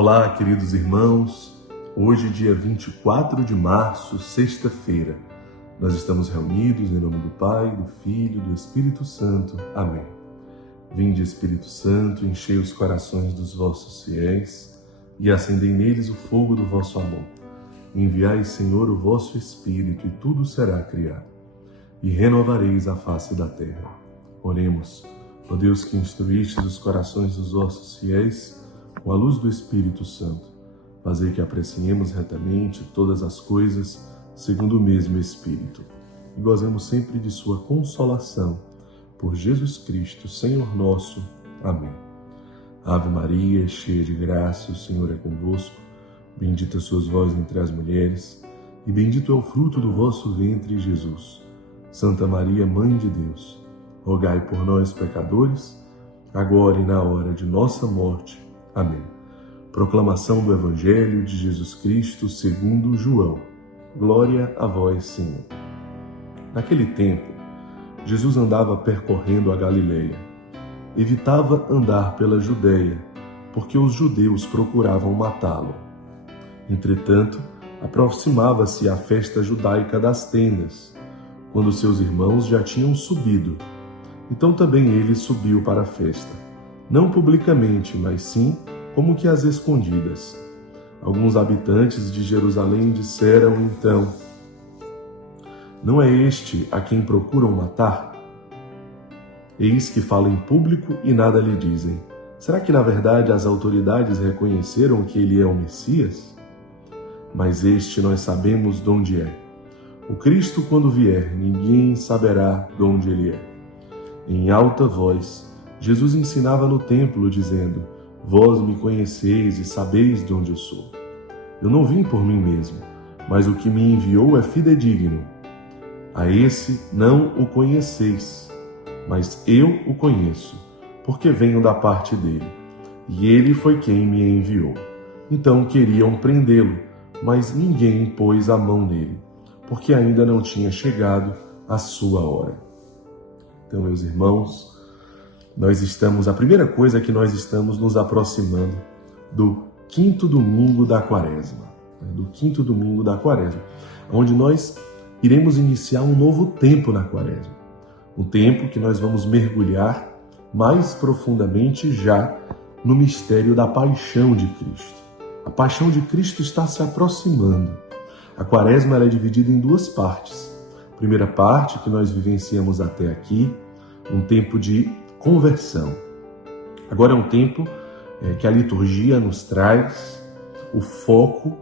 Olá, queridos irmãos. Hoje, dia 24 de março, sexta-feira, nós estamos reunidos em nome do Pai, do Filho e do Espírito Santo. Amém. Vinde, Espírito Santo, enchei os corações dos vossos fiéis e acendei neles o fogo do vosso amor. Enviai, Senhor, o vosso Espírito e tudo será criado, e renovareis a face da terra. Oremos. Ó Deus, que instruístes os corações dos vossos fiéis com a luz do Espírito Santo, fazei que apreciemos retamente todas as coisas segundo o mesmo Espírito e gozemos sempre de sua consolação. Por Jesus Cristo, Senhor nosso. Amém. Ave Maria, cheia de graça, o Senhor é convosco. Bendita sois vós entre as mulheres, e bendito é o fruto do vosso ventre, Jesus. Santa Maria, Mãe de Deus, rogai por nós, pecadores, agora e na hora de nossa morte. Amém. Proclamação do Evangelho de Jesus Cristo segundo João. Glória a vós, Senhor. Naquele tempo, Jesus andava percorrendo a Galileia. Evitava andar pela Judeia, porque os judeus procuravam matá-lo. Entretanto, aproximava-se a festa judaica das tendas, quando seus irmãos já tinham subido. Então também ele subiu para a festa, não publicamente, mas sim como que às escondidas. Alguns habitantes de Jerusalém disseram então: não é este a quem procuram matar? Eis que fala em público e nada lhe dizem. Será que na verdade as autoridades reconheceram que ele é o Messias? Mas este nós sabemos de onde é. O Cristo, quando vier, ninguém saberá de onde ele é. Em alta voz, Jesus ensinava no templo, dizendo: vós me conheceis e sabeis de onde eu sou. Eu não vim por mim mesmo, mas o que me enviou é fidedigno. A esse não o conheceis, mas eu o conheço, porque venho da parte dele, e ele foi quem me enviou. Então queriam prendê-lo, mas ninguém pôs a mão nele, porque ainda não tinha chegado a sua hora. Então, meus irmãos, a primeira coisa é que nós estamos nos aproximando do quinto domingo da Quaresma, onde nós iremos iniciar um novo tempo na Quaresma, um tempo que nós vamos mergulhar mais profundamente já no mistério da paixão de Cristo. A paixão de Cristo está se aproximando. A Quaresma é dividida em duas partes. A primeira parte, que nós vivenciamos até aqui, um tempo de conversão. Agora é um tempo que a liturgia nos traz o foco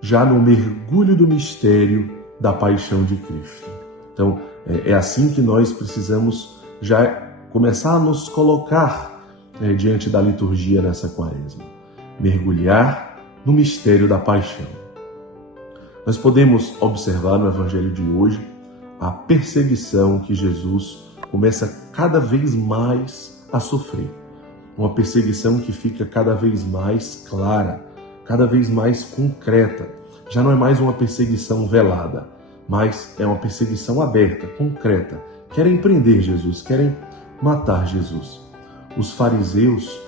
já no mergulho do mistério da paixão de Cristo. Então, é assim que nós precisamos já começar a nos colocar diante da liturgia nessa Quaresma. Mergulhar no mistério da paixão. Nós podemos observar no Evangelho de hoje a perseguição que Jesus começa cada vez mais a sofrer. Uma perseguição que fica cada vez mais clara, cada vez mais concreta. Já não é mais uma perseguição velada, mas é uma perseguição aberta, concreta. Querem prender Jesus, querem matar Jesus. Os fariseus,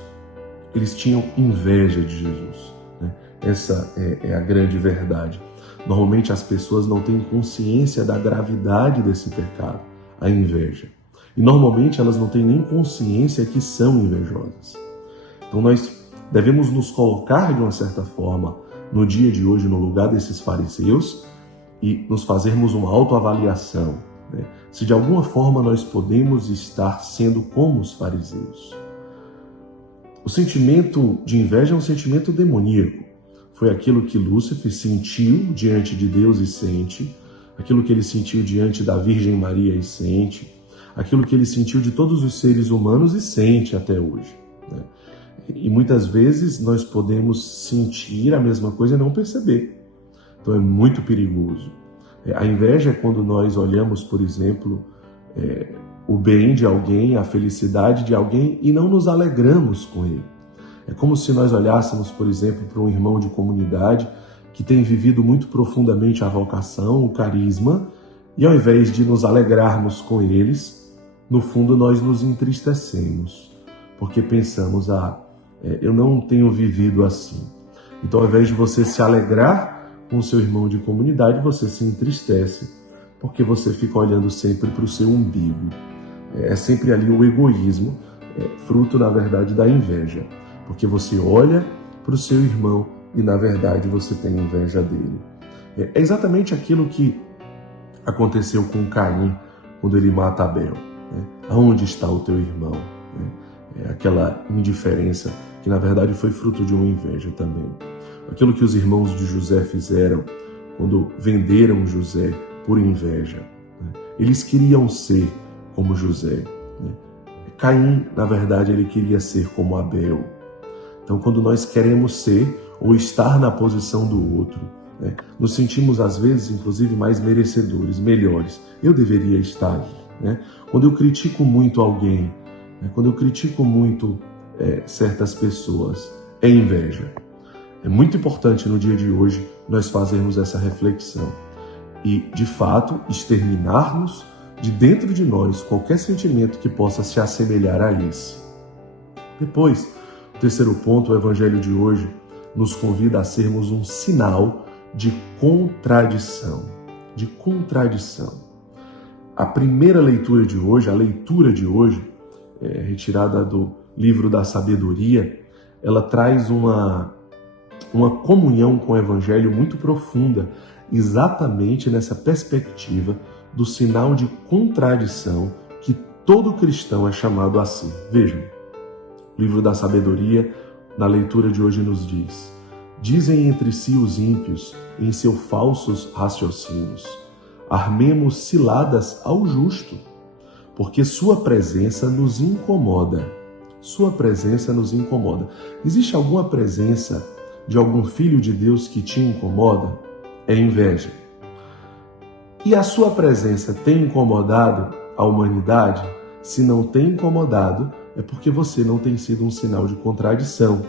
eles tinham inveja de Jesus, né? Essa é a grande verdade. Normalmente as pessoas não têm consciência da gravidade desse pecado, a inveja. E normalmente elas não têm nem consciência que são invejosas. Então nós devemos nos colocar de uma certa forma no dia de hoje no lugar desses fariseus e nos fazermos uma autoavaliação, né? Se de alguma forma nós podemos estar sendo como os fariseus. O sentimento de inveja é um sentimento demoníaco. Foi aquilo que Lúcifer sentiu diante de Deus e sente, aquilo que ele sentiu diante da Virgem Maria e sente, aquilo que ele sentiu de todos os seres humanos e sente até hoje, né? E muitas vezes nós podemos sentir a mesma coisa e não perceber. Então é muito perigoso. A inveja é quando nós olhamos, por exemplo, o bem de alguém, a felicidade de alguém e não nos alegramos com ele. É como se nós olhássemos, por exemplo, para um irmão de comunidade que tem vivido muito profundamente a vocação, o carisma, e ao invés de nos alegrarmos com eles, no fundo nós nos entristecemos, porque pensamos, eu não tenho vivido assim. Então, ao invés de você se alegrar com o seu irmão de comunidade, você se entristece, porque você fica olhando sempre para o seu umbigo. É sempre ali o egoísmo, fruto, na verdade, da inveja, porque você olha para o seu irmão e, na verdade, você tem inveja dele. É exatamente aquilo que aconteceu com Caim quando ele mata Abel. Aonde está o teu irmão? É aquela indiferença que, na verdade, foi fruto de uma inveja também. Aquilo que os irmãos de José fizeram quando venderam José por inveja. Eles queriam ser como José. Caim, na verdade, ele queria ser como Abel. Então, quando nós queremos ser ou estar na posição do outro, nos sentimos, às vezes, inclusive, mais merecedores, melhores. Eu deveria estar ali. Quando eu critico muito alguém, quando eu critico muito certas pessoas, é inveja. É muito importante no dia de hoje nós fazermos essa reflexão e, de fato, exterminarmos de dentro de nós qualquer sentimento que possa se assemelhar a esse. Depois, o terceiro ponto, o Evangelho de hoje nos convida a sermos um sinal de contradição. De contradição. A primeira leitura de hoje, a leitura de hoje, retirada do livro da Sabedoria, ela traz uma comunhão com o Evangelho muito profunda, exatamente nessa perspectiva do sinal de contradição que todo cristão é chamado a ser. Vejam, o livro da Sabedoria, na leitura de hoje, nos diz: dizem entre si os ímpios em seus falsos raciocínios, armemos ciladas ao justo, porque sua presença nos incomoda. Sua presença nos incomoda. Existe alguma presença de algum filho de Deus que te incomoda? É inveja. E a sua presença tem incomodado a humanidade? Se não tem incomodado, é porque você não tem sido um sinal de contradição.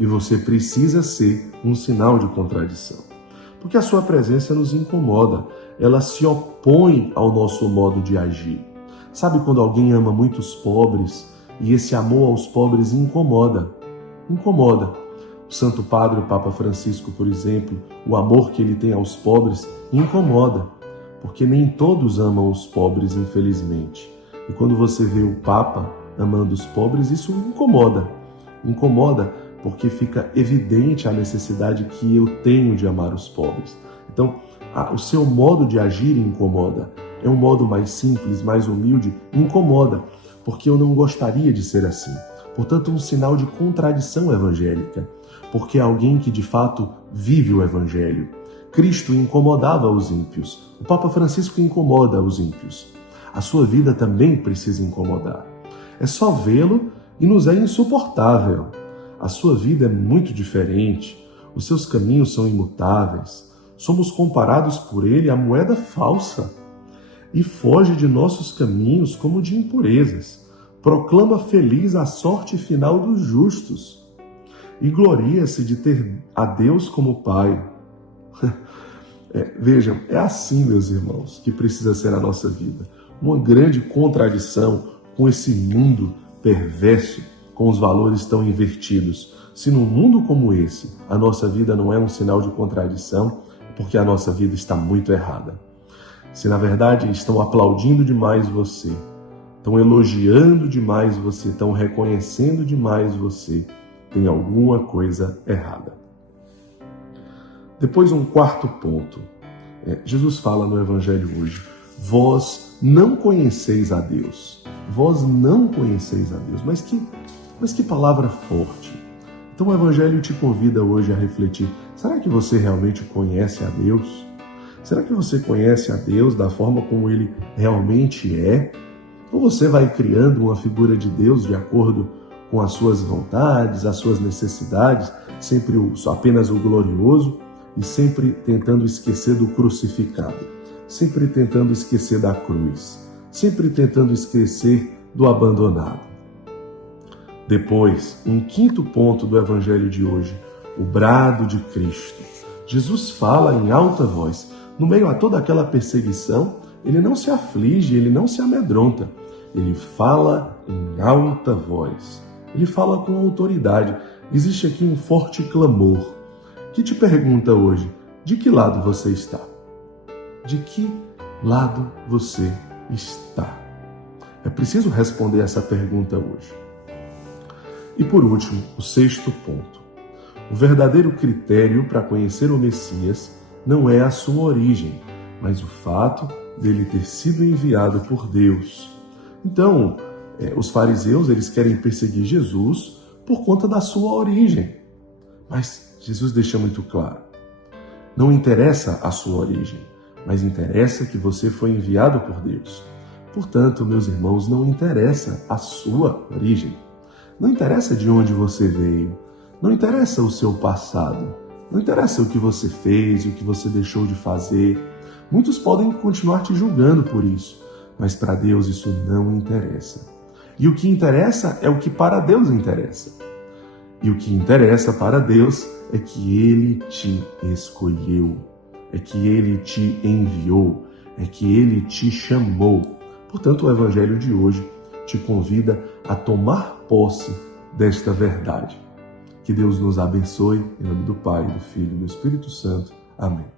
E você precisa ser um sinal de contradição. Porque a sua presença nos incomoda. Ela se opõe ao nosso modo de agir. Sabe quando alguém ama muito os pobres e esse amor aos pobres incomoda? Incomoda. O Santo Padre, o Papa Francisco, por exemplo, o amor que ele tem aos pobres incomoda, porque nem todos amam os pobres, infelizmente. E quando você vê o Papa amando os pobres, isso incomoda. Incomoda porque fica evidente a necessidade que eu tenho de amar os pobres. Então, o seu modo de agir incomoda. É um modo mais simples, mais humilde, incomoda, porque eu não gostaria de ser assim. Portanto, um sinal de contradição evangélica, porque é alguém que de fato vive o Evangelho. Cristo incomodava os ímpios. O Papa Francisco incomoda os ímpios. A sua vida também precisa incomodar. É só vê-lo e nos é insuportável. A sua vida é muito diferente. Os seus caminhos são imutáveis. Somos comparados por ele à moeda falsa. E foge de nossos caminhos como de impurezas. Proclama feliz a sorte final dos justos. E gloria-se de ter a Deus como Pai. Vejam, é assim, meus irmãos, que precisa ser a nossa vida. Uma grande contradição com esse mundo perverso, com os valores tão invertidos. Se num mundo como esse, a nossa vida não é um sinal de contradição, é porque a nossa vida está muito errada. Se na verdade estão aplaudindo demais você, estão elogiando demais você, estão reconhecendo demais você, tem alguma coisa errada. Depois, um quarto ponto. Jesus fala no Evangelho hoje: vós não conheceis a Deus. Vós não conheceis a Deus. Mas que palavra forte. Então o Evangelho te convida hoje a refletir: será que você realmente conhece a Deus? Será que você conhece a Deus da forma como Ele realmente é? Ou você vai criando uma figura de Deus de acordo com as suas vontades, as suas necessidades, sempre apenas o glorioso e sempre tentando esquecer do crucificado, sempre tentando esquecer da cruz, sempre tentando esquecer do abandonado. Depois, um quinto ponto do Evangelho de hoje, o brado de Cristo. Jesus fala em alta voz. No meio a toda aquela perseguição, ele não se aflige, ele não se amedronta. Ele fala em alta voz. Ele fala com autoridade. Existe aqui um forte clamor. que te pergunta hoje: de que lado você está? De que lado você está? É preciso responder essa pergunta hoje. E por último, o 6º ponto. O verdadeiro critério para conhecer o Messias não é a sua origem, mas o fato dele ter sido enviado por Deus. Então, os fariseus eles querem perseguir Jesus por conta da sua origem. Mas Jesus deixa muito claro: não interessa a sua origem, mas interessa que você foi enviado por Deus. Portanto, meus irmãos, não interessa a sua origem. Não interessa de onde você veio. Não interessa o seu passado. Não interessa o que você fez, o que você deixou de fazer. Muitos podem continuar te julgando por isso, mas para Deus isso não interessa. E o que interessa é o que para Deus interessa. E o que interessa para Deus é que Ele te escolheu, é que Ele te enviou, é que Ele te chamou. Portanto, o Evangelho de hoje te convida a tomar posse desta verdade. Que Deus nos abençoe, em nome do Pai, do Filho e do Espírito Santo. Amém.